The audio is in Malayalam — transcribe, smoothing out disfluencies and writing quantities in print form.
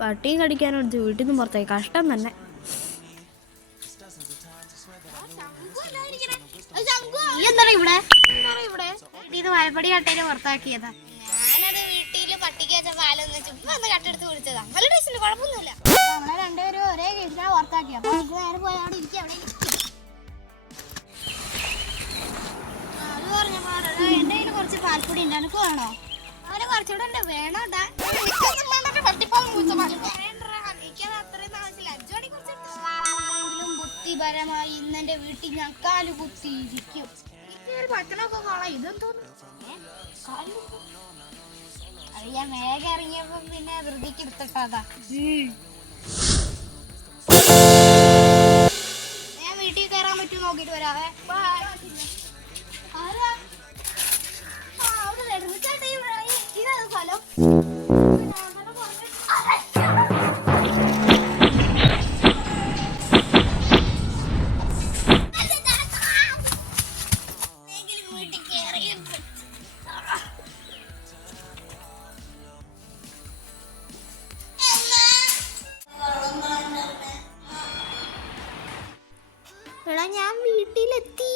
പട്ടിയും കടിക്കാനെടുത്ത് വീട്ടിൽ നിന്ന് പുറത്തായി. കഷ്ടം തന്നെ. വയപ്പടി കട്ടേനെ പുറത്താക്കിയതാ. ഞാനത് വീട്ടില് പട്ടിക്ക് വെച്ച പാലൊന്ന് ചുമ്മാ ഒന്ന് കട്ടെടുത്ത് കുടിച്ചതാ. നല്ല ടേസ്റ്റ്, കുഴപ്പമൊന്നുമില്ല. നമ്മളെ രണ്ടുപേരും ഒരേ കേസിനാണ് പുറത്താക്കിയത്. അപ്പൊ നമുക്ക് നേരെ പോയി അവിടെ ഇരിക്കും. അവിടെ അത് പറഞ്ഞപ്പോ എന്റെ കയ്യിൽ കുറച്ച് പാൽപ്പൊടി ഉണ്ട്, എനിക്ക് വേണോ? അവനെ കുറച്ചുകൂടെ ഉണ്ട്, വേണോട്ടാ. ബുദ്ധിപരമായി ഇന്നെന്റെ വീട്ടിൽ ഞാൻ കാല് കുത്തിയിരിക്കും. ഭക്ഷണമൊക്കെ കാണാം. ഇതെന്തോന്നു അറിയാൻ മേഘ ഇറങ്ങിയപ്പോ പിന്നെ ധൃതിക്ക് എടുത്തിട്ടാ. ഞാൻ വീട്ടിൽ കയറാൻ പറ്റും നോക്കിട്ട് വരാവേ. ഇതാണ് സ്ഥലം. എടാ, ഞാൻ വീട്ടിലെത്തി.